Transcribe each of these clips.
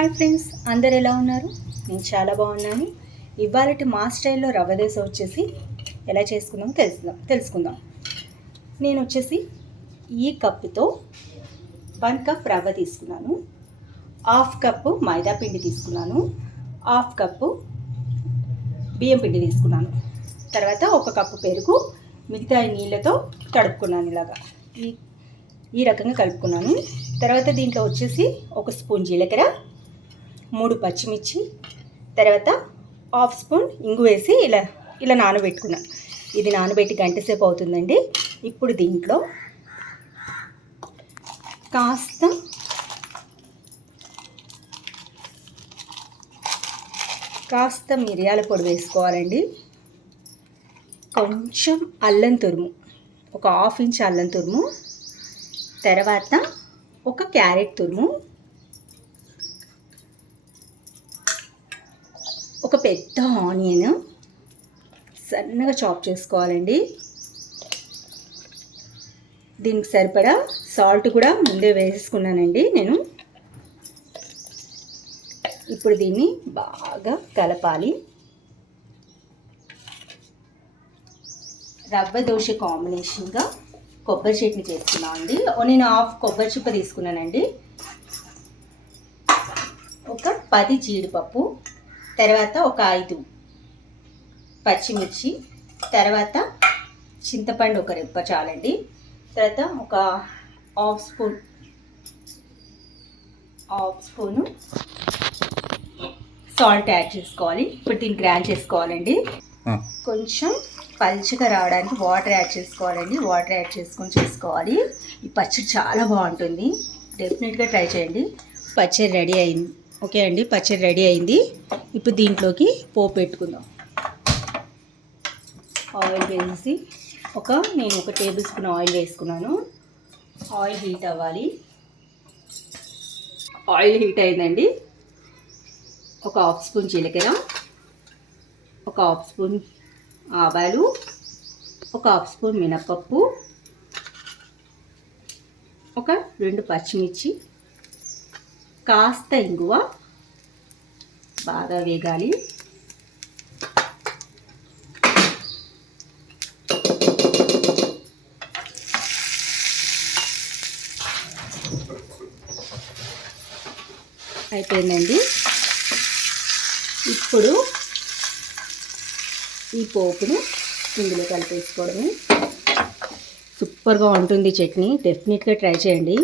Hi friends, అందరు ఎలా ఉన్నారు? నేను చాలా బాగున్నాను. ఇవాళ మా స్టైల్లో రవ్వ దోశ వచ్చేసి ఎలా చేసుకుందాం తెలుసుకుందాం. నేను వచ్చేసి ఈ కప్పుతో 1 కప్ రవ్వ తీసుకున్నాను, 1/2 కప్పు మైదా పిండి తీసుకున్నాను, 1/2 కప్పు బియ్యం పిండి తీసుకున్నాను. తర్వాత 1 కప్పు పెరుగు, మిగతా నీళ్ళతో తడుపుకున్నాను. ఇలాగా ఈ రకంగా కలుపుకున్నాను. తర్వాత దీంట్లో వచ్చేసి 1 స్పూన్ జీలకర్ర, 3 పచ్చిమిర్చి, తర్వాత 1/2 స్పూన్ ఇంగు వేసి ఇలా నానబెట్టుకున్నాను. ఇది నానబెట్టి గంట సేపు అవుతుందండి. ఇప్పుడు దీంట్లో కాస్త మిరియాల పొడి వేసుకోవాలండి. కొంచెం అల్లం తురుము, ఒక 1/2 ఇంచ్ అల్లం తురుము, తర్వాత 1 క్యారెట్ తురుము, ఒక పెద్ద ఆనియన్ సన్నగా చాప్ చేసుకోవాలండి. దీనికి సరిపడా సాల్ట్ కూడా ముందే వేసుకున్నానండి నేను. ఇప్పుడు దీన్ని బాగా కలపాలి. రవ్వ దోశ కాంబినేషన్గా కొబ్బరి చట్నీ చేసుకున్నాను అండి. నేను 1/2 కొబ్బరి చిప్ప తీసుకున్నానండి, ఒక 10 జీడిపప్పు, తర్వాత ఒక 5 పచ్చిమిర్చి, తర్వాత చింతపండు ఒక రెప్ప చాలండి, తర్వాత ఒక 1/2 స్పూను సాల్ట్ యాడ్ చేసుకోవాలి. ఇప్పుడు దీన్ని గ్రైండ్ చేసుకోవాలండి. కొంచెం పల్చగా రావడానికి వాటర్ యాడ్ చేసుకోవాలండి. వాటర్ యాడ్ చేసుకోవాలి. ఈ పచ్చడి చాలా బాగుంటుంది, డెఫినెట్గా ట్రై చేయండి. పచ్చడి రెడీ అయింది. ఓకే అండి, పచ్చడి రెడీ అయింది. ఇప్పుడు దీంట్లోకి పోపు పెట్టుకుందాం. ఆయిల్ వేసి నేను 1 టేబుల్ స్పూన్ ఆయిల్ వేసుకున్నాను. ఆయిల్ హీట్ అవ్వాలి. ఆయిల్ హీట్ అయిందండి. ఒక 1/2 స్పూన్ జీలకర్ర, ఒక 1/2 స్పూన్ ఆవాలు, ఒక 1/2 స్పూన్ మినపప్పు, ఒక 2 పచ్చిమిర్చి, కాస్త ఇంగువ బాగా వేగాలి. అయిపోయిందండి. ఇప్పుడు ఈ పోపును ఇందులో కలిపేసుకోవడమే. సూపర్గా ఉంటుంది చట్నీ, డెఫినెట్గా ట్రై చేయండి.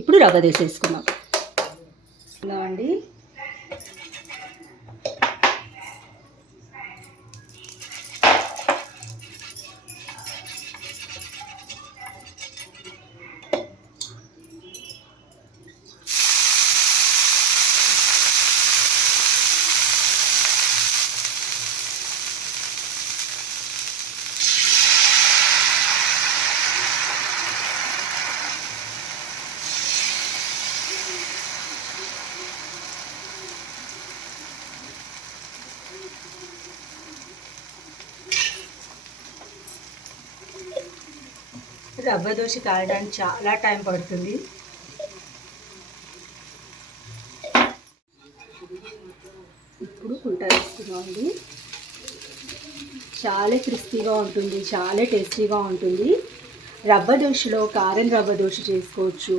ఇప్పుడు రవ్వ దోశ వేసుకుందాం అండి. రవ్వ దోశ కాయడానికి చాలా టైం పడుతుంది. ఇప్పుడు కుంటా వేస్తున్నామండి. చాలా క్రిస్పీగా ఉంటుంది, చాలా టేస్టీగా ఉంటుంది. రవ్వ దోశలో కారం రవ్వ దోశ చేసుకోవచ్చు,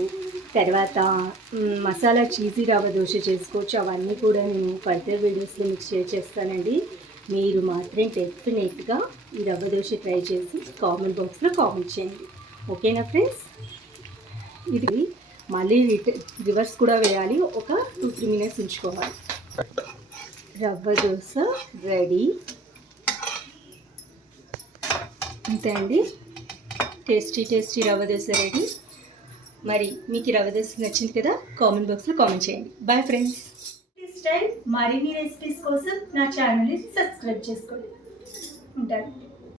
తర్వాత మసాలా చీజీ రవ్వ దోశ చేసుకోవచ్చు. అవన్నీ కూడా నేను ఫర్దర్ వీడియోస్లో మీకు షేర్ చేస్తానండి. మీరు మాత్రం డెఫినెట్గా ఈ రవ్వ దోశ ట్రై చేసి కామెంట్ బాక్స్లో కామెంట్ చేయండి. ఓకేనా ఫ్రెండ్స్? ఇది మళ్ళీ రివర్స్ కూడా వేయాలి. ఒక 2-3 మినిట్స్ ఉంచుకోవాలి. రవ్వ దోశ రెడీ. అంతే అండి, టేస్టీ రవ్వ దోశ రెడీ. మరి మీకు రవ్వ దోశ నచ్చింది కదా? కామెంట్ బాక్స్లో కామెంట్ చేయండి. Bye friends. స్టైల్ మరిన్ని రెసిపీస్ కోసం నా ఛానల్ని సబ్స్క్రైబ్ చేసుకోండి. ఉంటాను.